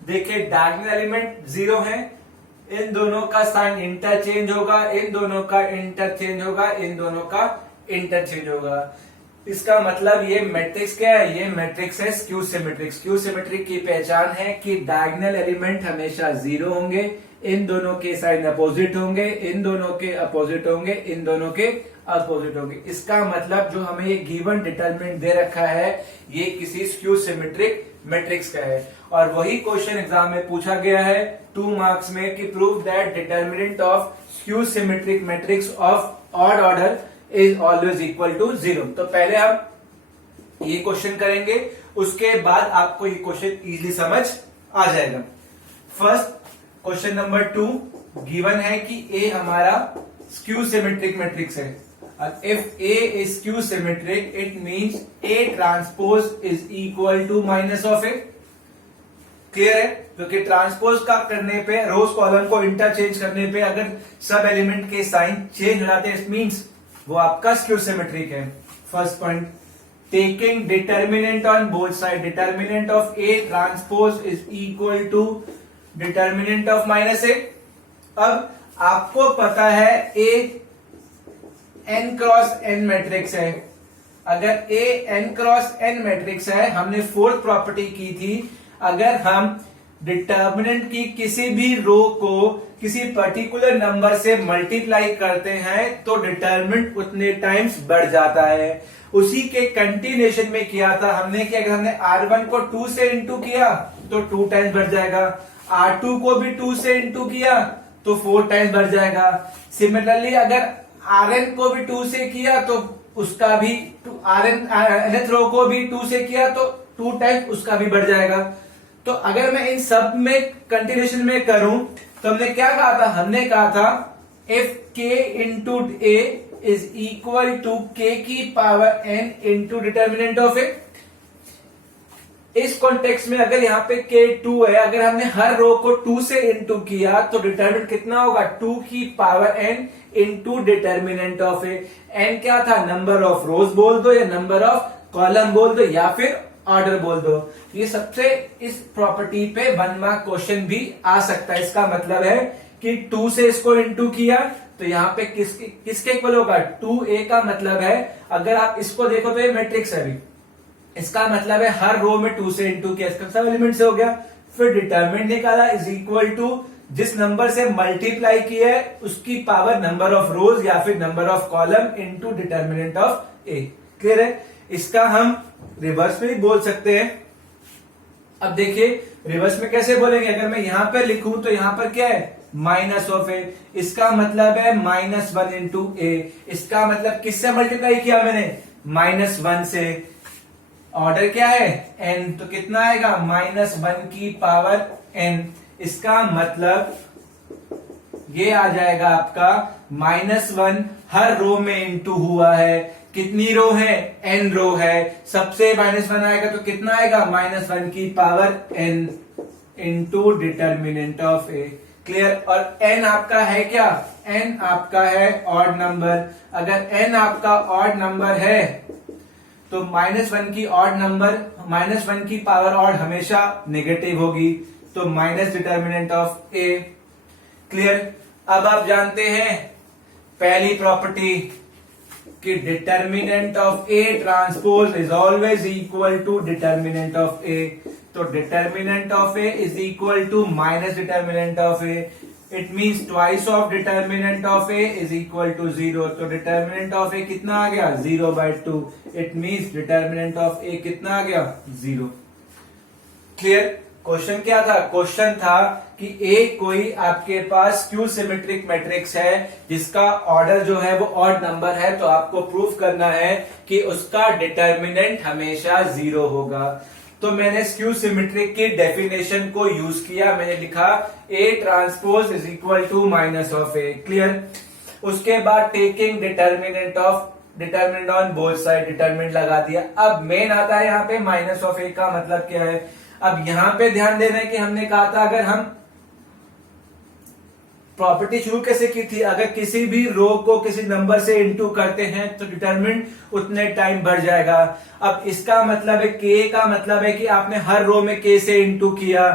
देखिए डायगोनल एलिमेंट 0 है, इन दोनों का साइन इंटरचेंज होगा, इन दोनों का इंटरचेंज होगा, इन दोनों का इंटरचेंज होगा। इसका मतलब ये मैट्रिक्स क्या है, ये मैट्रिक्स है स्क्यू सिमेट्रिक। स्क्यू सिमेट्रिक की पहचान है कि डायगोनल एलिमेंट हमेशा 0 होंगे, इन दोनों के साइन अपोजिट होंगे, इन दोनों के अपोजिट होंगे, इन दोनों के अपोजिट होंगे। इसका मतलब जो हमें ये गिवन डिटरमिनेंट दे रखा है ये किसी स्क्यू सिमेट्रिक मैट्रिक्स का है। और वही क्वेश्चन एग्जाम में पूछा गया है 2 मार्क्स में कि prove that determinant of skew symmetric matrix of odd order is always equal to 0। तो पहले हम ये क्वेश्चन करेंगे, उसके बाद आपको ये क्वेश्चन इजीली समझ आ जाएगा। फर्स्ट क्वेश्चन नंबर 2 गिवन है कि ए हमारा स्क्यू सिमेट्रिक मैट्रिक्स है। If A is skew symmetric it means A transpose is equal to minus of A. Clear है? क्योंकि ट्रांसपोज का करने पे रोज कॉलम को इंटरचेंज करने पे अगर सब एलिमेंट के साइन चेंज हो जाते हैं इट मींस वो आपका स्क्यू सिमेट्रिक है। First point, taking determinant on both side, determinant of a transpose is equal to determinant of minus a. अब आपको पता है a n cross n matrix है। अगर a n cross n matrix है, हमने फोर्थ प्रॉपर्टी की थी, अगर हम डिटर्मिनेंट की किसी भी रो को किसी पर्टिकुलर नंबर से मल्टीप्लाई करते हैं तो डिटर्मिनेंट उतने टाइम्स बढ़ जाता है। उसी के कंटिन्यूएशन में किया था हमने कि अगर हमने R1 को 2 से इंटू किया तो 2 टाइम्स बढ़ जाएगा, R2 को भी 2 से इंटू किया तो 4 टाइम्स बढ़ जाएगा। सिमिलरली अगर Rn को भी 2 से किया तो उसका भी nth रो को भी 2 से किया तो 2 टाइम्स उसका भी बढ़ जाएगा। तो अगर मैं इन सब में कंटिन्यूएशन में करूं तो हमने क्या कहा था, हमने कहा था if k into a is equal to k की power n into determinant of a. इस कॉन्टेक्स्ट में अगर यहाँ पे k2 है, अगर हमने हर रो को 2 से इंटू किया तो डिटर्मिनेंट कितना होगा, 2 की power n into determinant of A. n क्या था, नंबर ऑफ रोज बोल दो या नंबर ऑफ कॉलम बोल दो या फिर ऑर्डर बोल दो। ये सबसे इस प्रॉपर्टी पे 1 मार्क क्वेश्चन भी आ सकता है। इसका मतलब है कि 2 से इसको इंटू किया तो यहाँ पे किसके इक्वल होगा, 2a का मतलब है अगर आप इसको देखो तो ये मैट्रिक्स है अभी, इसका मतलब है हर रो में 2 से इंटू किया, इसका सब एलिमेंट से हो गया। फिर डिटरमिनेंट निकाला इज इक्वल टू जिस नंबर से मल्टीप्लाई किया है उसकी पावर नंबर ऑफ रोज या फिर number of column into determinant of A. Clear है? इसका हम रिवर्स में भी बोल सकते हैं। अब देखिए रिवर्स में कैसे बोलेंगे, अगर मैं यहां पर लिखूं तो यहां पर क्या है, माइनस ऑफ ए, इसका मतलब है -1 इंटू ए। इसका मतलब किससे मल्टीप्लाई किया मैंने, -1 से। ऑर्डर क्या है n, तो कितना आएगा -1 की पावर n। इसका मतलब ये आ जाएगा आपका -1 हर रो में इंटू हुआ है। कितनी रो है, n रो है, सबसे -1 आएगा तो कितना आएगा, -1 की power n into determinant of A. Clear? और n आपका है क्या, n आपका है ऑड नंबर। अगर n आपका ऑड नंबर है तो -1 की ऑड नंबर, -1 की पावर ऑड हमेशा नेगेटिव होगी, तो minus determinant of A. Clear? अब आप जानते हैं पहली प्रॉपर्टी कि determinant of a transpose is always equal to determinant of a. तो determinant of A is equal to minus determinant of a. It means twice of determinant of A is equal to 0। तो determinant of a कितना आ गया, 0/2। It means determinant of a कितना आ गया, 0। Clear? Question क्या था, क्वेश्चन था कि ए कोई आपके पास स्क्यू सिमेट्रिक मैट्रिक्स है जिसका ऑर्डर जो है वो ऑड नंबर है, तो आपको प्रूफ करना है कि उसका डिटर्मिनेंट हमेशा 0 होगा। तो मैंने स्क्यू सिमेट्रिक की डेफिनेशन को यूज किया, मैंने लिखा A transpose is equal to minus of A. Clear? उसके बाद taking determinant on both side, determinant लगा दिया। अब मेन आता है यहाँ पे माइनस ऑफ ए का मतलब क्या है। अब यहां पे ध्यान देना है कि हमने कहा था अगर हम प्रॉपर्टी शुरू कैसे की थी, अगर किसी भी रो को किसी नंबर से इंटू करते हैं तो डिटरमिनेंट उतने टाइम बढ़ जाएगा। अब इसका मतलब है के का मतलब है कि आपने हर रो में के से इंटू किया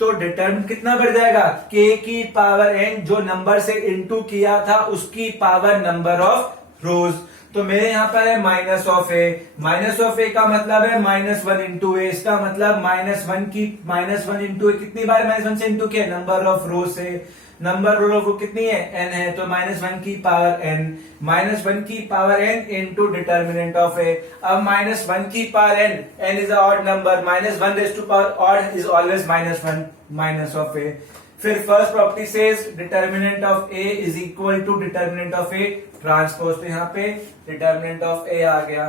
तो डिटरमिनेंट कितना बढ़ जाएगा, के की पावर n, जो नंबर से इंटू किया था उसकी पावर नंबर ऑफ रोज। तो मेरे यहाँ पर है minus of a, minus of a का मतलब है -1 इंटू ए, इसका मतलब -1 इंटू ए, कितनी बार -1 से इंटू किया, नंबर ऑफ रो से, नंबर ऑफ रो कितनी है, n है, तो -1 की पावर n, -1 की power n into determinant of a. अब -1 की power n, n is odd number, -1 raise to power odd is always -1 minus of a. फिर first property says determinant of A is equal to determinant of a transpose, तो यहाँ पे determinant of a आ गया,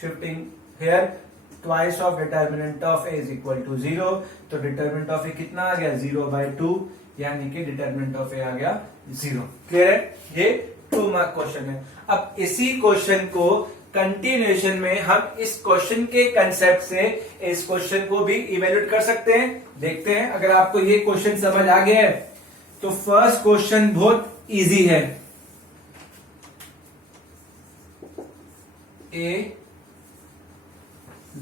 shifting here twice of determinant of A is equal to 0, तो determinant of a कितना आ गया 0/2, यानी कि डिटर्मिनेंट ऑफ ए आ गया 0। क्लियर है, ये 2 मार्क क्वेश्चन है। अब इसी क्वेश्चन को कंटिन्यूएशन में हम इस क्वेश्चन के कंसेप्ट से इस क्वेश्चन को भी इवेल्यूएट कर सकते हैं। देखते हैं, अगर आपको ये क्वेश्चन समझ आ गया है तो फर्स्ट क्वेश्चन बहुत इजी है। a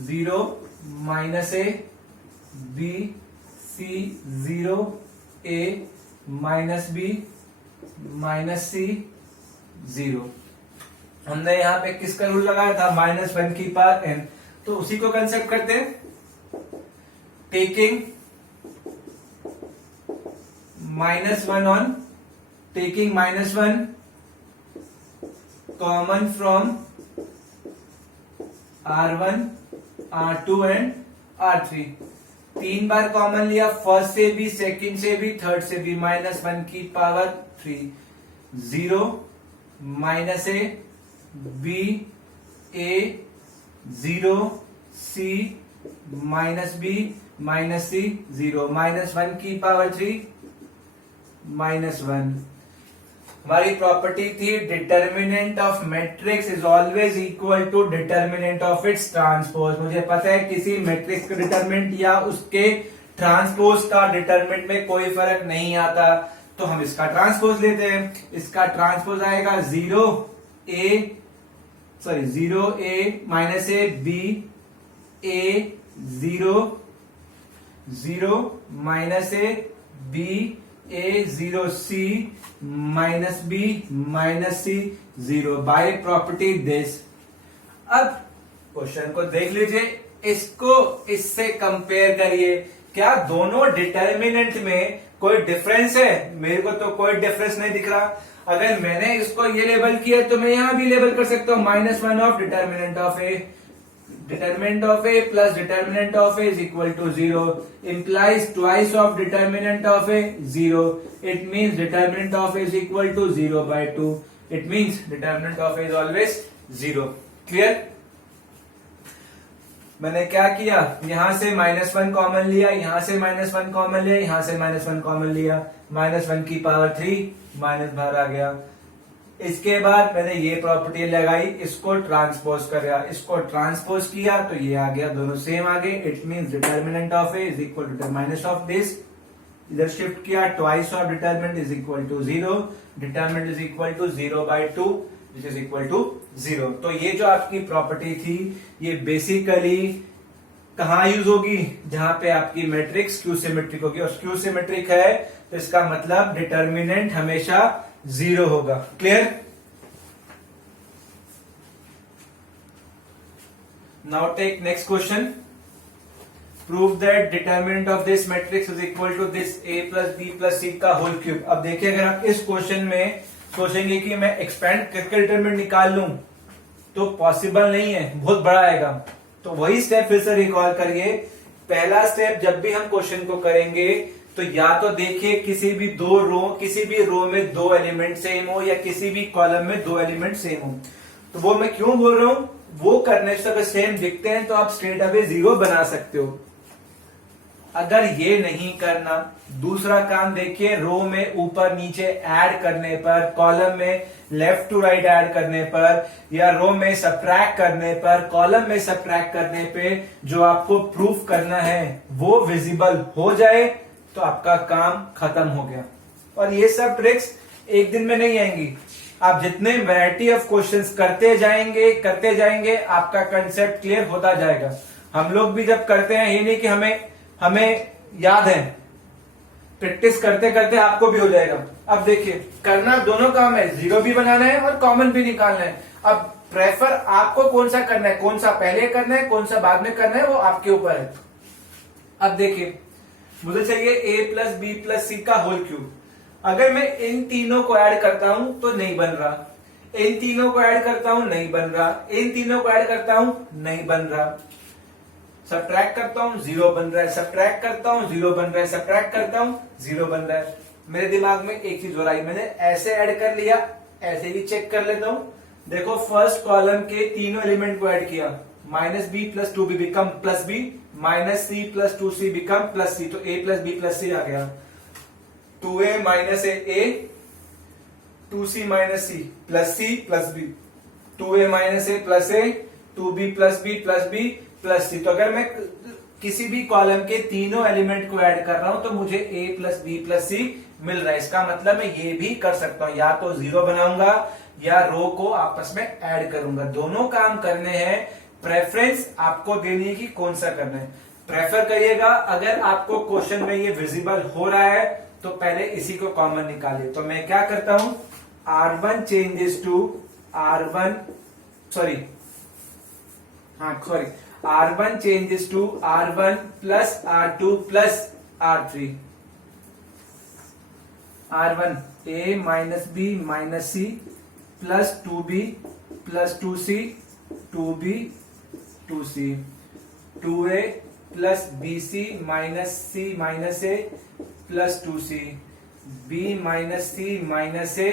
0 minus a, b c 0 a minus b minus c 0। हमने यहां पे किसका रूल लगाया था, -1 की पावर n, तो उसी को कंसेप्ट करते हैं। Taking -1 on, taking -1 common from R1, R2 and R3, 3 bar common लिया, फर्स्ट से भी, सेकंड से भी, थर्ड से भी, -1 की power 3, 0 minus a, b a 0 c minus b minus c 0, -1 की पावर 3 -1। हमारी प्रॉपर्टी थी determinant of matrix is always equal to determinant of its transpose. मुझे पता है किसी मैट्रिक्स का डिटर्मिनेंट या उसके ट्रांसपोज का डिटर्मिनेंट में कोई फर्क नहीं आता, तो हम इसका ट्रांसपोज लेते हैं। इसका ट्रांसपोज आएगा 0a minus a, b a 0 minus a, b a 0 c minus b minus c 0 by property this. अब क्वेश्चन को देख लीजिए, इसको इससे कंपेयर करिए, क्या दोनों डिटर्मिनेंट में कोई डिफरेंस है? मेरे को तो कोई डिफरेंस नहीं दिख रहा। अगर मैंने इसको ये लेबल किया तो मैं यहां भी लेबल कर सकता हूं, -1 of determinant of A, determinant of A plus determinant of A is equal to 0 implies twice of determinant of a 0. It means determinant of a is equal to 0/2. It means determinant of a is always 0. Clear? मैंने क्या किया, यहां से -1 common लिया, यहां से -1 common लिया, यहां से -1 कॉमन लिया, -1 की पावर 3 माइनस बाहर आ गया। इसके बाद मैंने ये प्रॉपर्टी लगाई, इसको ट्रांसपोज कर, इसको ट्रांसपोज किया तो ये आ गया, दोनों सेम आ गए। It means determinant of A is equal to minus of this, इधर शिफ्ट किया, twice of determinant is equal to 0, determinant is equal to 0/2 which is equal to 0। तो ये जो आपकी प्रॉपर्टी थी ये बेसिकली कहां यूज होगी, जहां पे आपकी मैट्रिक्स क्यू सिमेट्रिक होगी, और क्यू सिमेट्रिक है तो इसका मतलब डिटर्मिनेंट हमेशा 0 होगा। Clear? Now take next question, prove that determinant of this matrix is equal to this a plus B plus सी का होल क्यूब। अब देखिए, अगर आप इस क्वेश्चन में सोचेंगे कि मैं एक्सपेंड करके डिटर्मिनेंट निकाल लूं तो पॉसिबल नहीं है, बहुत बड़ा आएगा। तो वही स्टेप फिर से रिकॉल करिए। पहला स्टेप, जब भी हम क्वेश्चन को करेंगे तो या तो देखिए किसी भी रो में 2 एलिमेंट सेम हो, या किसी भी कॉलम में 2 एलिमेंट सेम हो। तो वो मैं क्यों बोल रहा हूं, वो करने से अगर सेम दिखते हैं तो आप स्ट्रेट अवे 0 बना सकते हो। अगर ये नहीं करना, दूसरा काम देखिए, रो में ऊपर नीचे ऐड करने पर, कॉलम में लेफ्ट टू राइट ऐड करने पर, या रो में सबट्रैक्ट करने पर, कॉलम में सबट्रैक्ट करने पे जो आपको प्रूफ करना है वो विजिबल हो जाए तो आपका काम खत्म हो गया। और ये सब ट्रिक्स एक दिन में नहीं आएंगी, आप जितने वैरायटी ऑफ क्वेश्चंस करते जाएंगे आपका कंसेप्ट क्लियर होता जाएगा। हम लोग भी जब करते हैं, ये नहीं कि हमें याद है, प्रैक्टिस करते करते आपको भी हो जाएगा। अब देखिए, करना दोनों काम है, जीरो भी बनाना है और कॉमन भी निकालना है। अब प्रेफर आपको कौन सा करना है, कौन सा पहले करना है, कौन सा बाद में करना है, वो आपके ऊपर है। अब देखिए, मुझे चाहिए a प्लस बी प्लस सी का होल क्यूब। अगर मैं इन तीनों को ऐड करता हूं तो नहीं बन रहा, इन तीनों को ऐड करता हूं नहीं बन रहा, इन तीनों को ऐड करता हूं नहीं बन रहा, सब्ट्रैक्ट करता हूं जीरो बन रहा है, सब्ट्रैक्ट करता हूं जीरो बन रहा है, सब्ट्रैक्ट करता हूं जीरो बन रहा है। मेरे दिमाग में एक चीज हो रहा है, मैंने ऐसे ऐड कर लिया, ऐसे ही चेक कर लेता हूं। देखो, फर्स्ट कॉलम के तीनों एलिमेंट को ऐड किया, minus b plus two b become plus b, minus c plus two c become plus c, तो a plus B plus c आ गया। 2a minus a, 2c minus c plus c plus b, 2a minus a plus a, 2b plus B plus B plus c. तो अगर मैं किसी भी column के तीनों एलिमेंट को ऐड कर रहा हूं तो मुझे a प्लस बी प्लस सी मिल रहा है। इसका मतलब मैं ये भी कर सकता हूं, या तो जीरो बनाऊंगा या रो को आपस में ऐड करूंगा, दोनों काम करने हैं। प्रेफरेंस आपको देनी है कि कौन सा करना है, प्रेफर करिएगा। अगर आपको क्वेश्चन में ये विजिबल हो रहा है तो पहले इसी को कॉमन निकालिए। तो मैं क्या करता हूं, R1 changes to R1 R1 changes to R1 plus R2 plus R3, R1 A minus B minus C plus 2B plus 2C 2B 2C, 2A plus BC minus C minus A plus 2C, B minus C minus A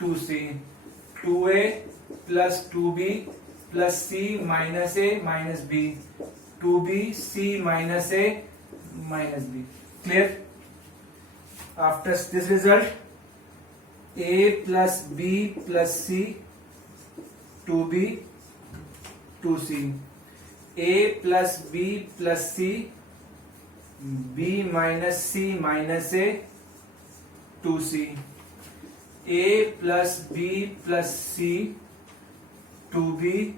2C, 2A plus 2B plus C minus A minus B, 2B C minus A minus B. Clear? After this result, A plus B plus C, 2B 2C, A plus B plus C, B minus C minus A 2C, A plus B plus C 2B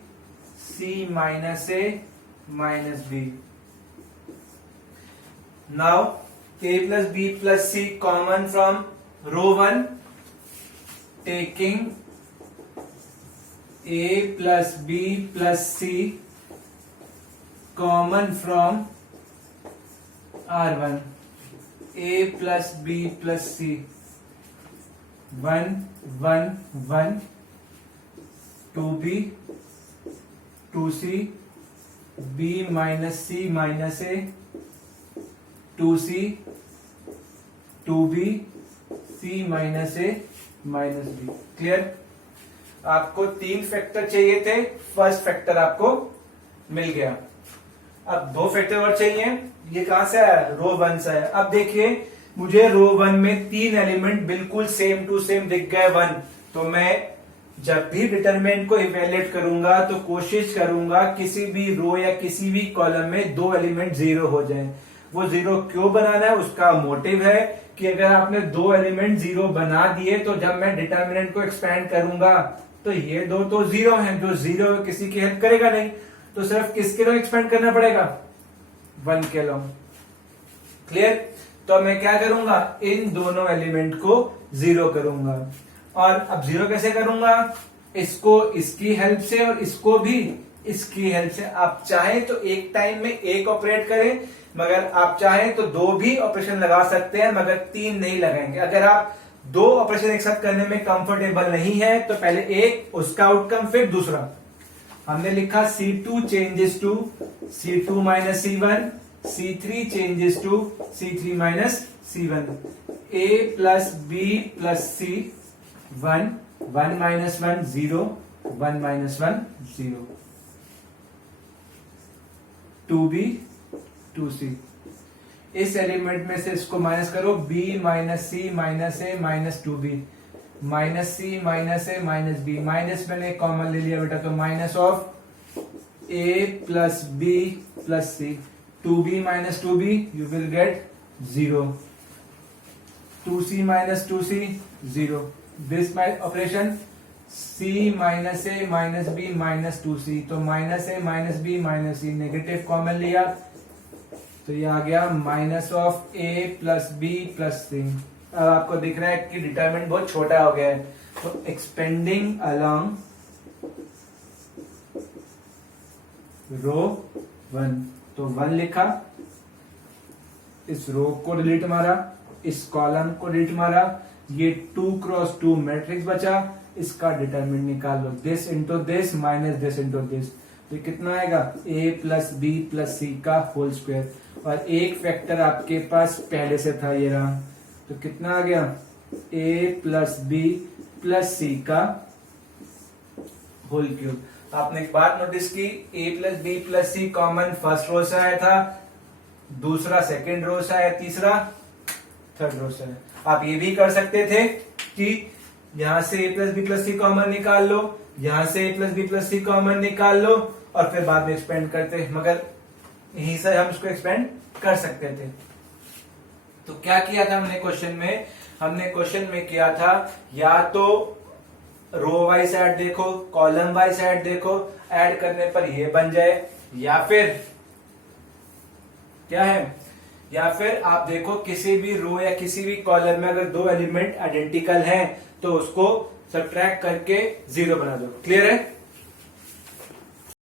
C minus A minus B. Now A plus B plus C common from row 1, taking A plus B plus C common from R1, A plus B plus C 1 1 1, 2B 2C, B minus C minus A 2C, 2B C minus A minus B. Clear? आपको तीन factor चाहिए थे, first factor आपको मिल गया। अब दो factor और चाहिए, ये कहां से आया, रो 1 से आया। अब देखिए, मुझे रो 1 में तीन एलिमेंट बिल्कुल सेम टू सेम दिख गए 1, तो मैं जब भी डिटरमिनेंट को इवेल्युएट करूंगा तो कोशिश करूंगा किसी भी रो या किसी भी कॉलम में दो एलिमेंट जीरो हो जाएं। वो जीरो क्यों बनाना है, उसका मोटिव है कि अगर आपने दो एलिमेंट जीरो बना दिए तो जब मैं डिटरमिनेंट को एक्सपेंड करूंगा तो ये दो तो जीरो हैं, जो जीरो किसी की हेल्प करेगा नहीं, तो सिर्फ किसके लिए एक्सपेंड करना पड़ेगा, 1 के लिए। क्लियर? तो मैं क्या करूंगा, इन दोनों एलिमेंट को जीरो करूंगा। और अब जीरो कैसे करूंगा, इसको इसकी हेल्प से और इसको भी इसकी हेल्प से। आप चाहें तो एक टाइम में एक ऑपरेट करें, मगर आप चाहें तो दो भी ऑपरेशन लगा सकते हैं, मगर तीन नहीं लगाएंगे। अगर आप दो ऑपरेशन एक साथ करने में कंफर्टेबल नहीं है तो पहले एक, उसका आउटकम, फिर दूसरा। हमने लिखा C2 changes to C2 minus C1, C3 changes to C3 minus C1, A plus B plus C 1, 1 minus 1 0, 1 minus 1 0, 2B 2C। इस एलिमेंट में से इसको माइनस करो, B minus C minus A minus 2B, minus C minus A minus B, minus मैंने common ले लिया बेटा, तो minus of A plus B plus C, 2B minus 2B you will get 0, 2C minus 2C 0। This my operation C minus A minus B minus 2C, तो minus A minus B minus C, negative common लिया तो ये आ गया minus of A plus B plus सी। अब आपको दिख रहा है कि डिटरमिनेंट बहुत छोटा हो गया है, तो एक्सपेंडिंग अलोंग रो 1, तो 1 लिखा, इस रो को डिलीट मारा, इस कॉलम को डिलीट मारा, ये 2 क्रॉस 2 मैट्रिक्स बचा, इसका डिटरमिनेंट निकाल लो, this into this minus this into this, तो कितना आएगा a प्लस बी प्लस सी का होल स्क्वायर, और एक फैक्टर आपके पास पहले से था, ये रहा, तो कितना आ गया a प्लस बी प्लस सी का होल क्यूब। आपने एक बात नोटिस की, a plus B plus C common first row से आया था, दूसरा सेकंड रो से आया, तीसरा थर्ड रो से आया। आप ये भी कर सकते थे कि यहां से a plus B plus C common निकाल लो, यहां से a plus B plus C common निकाल लो, और फिर बाद में एक्सपेंड करते, मगर यहीं से हम इसको एक्सपेंड कर सकते थे। तो क्या किया था हमने क्वेश्चन में? हमने क्वेश्चन में किया था, या तो रो वाइज साइड देखो, कॉलम वाइज साइड देखो, ऐड करने पर ये बन जाए, या फिर क्या है, या फिर आप देखो किसी भी रो या किसी भी कॉलम में अगर दो एलिमेंट आइडेंटिकल हैं तो उसको सब्ट्रैक्ट करके 0 बना दो। क्लियर है?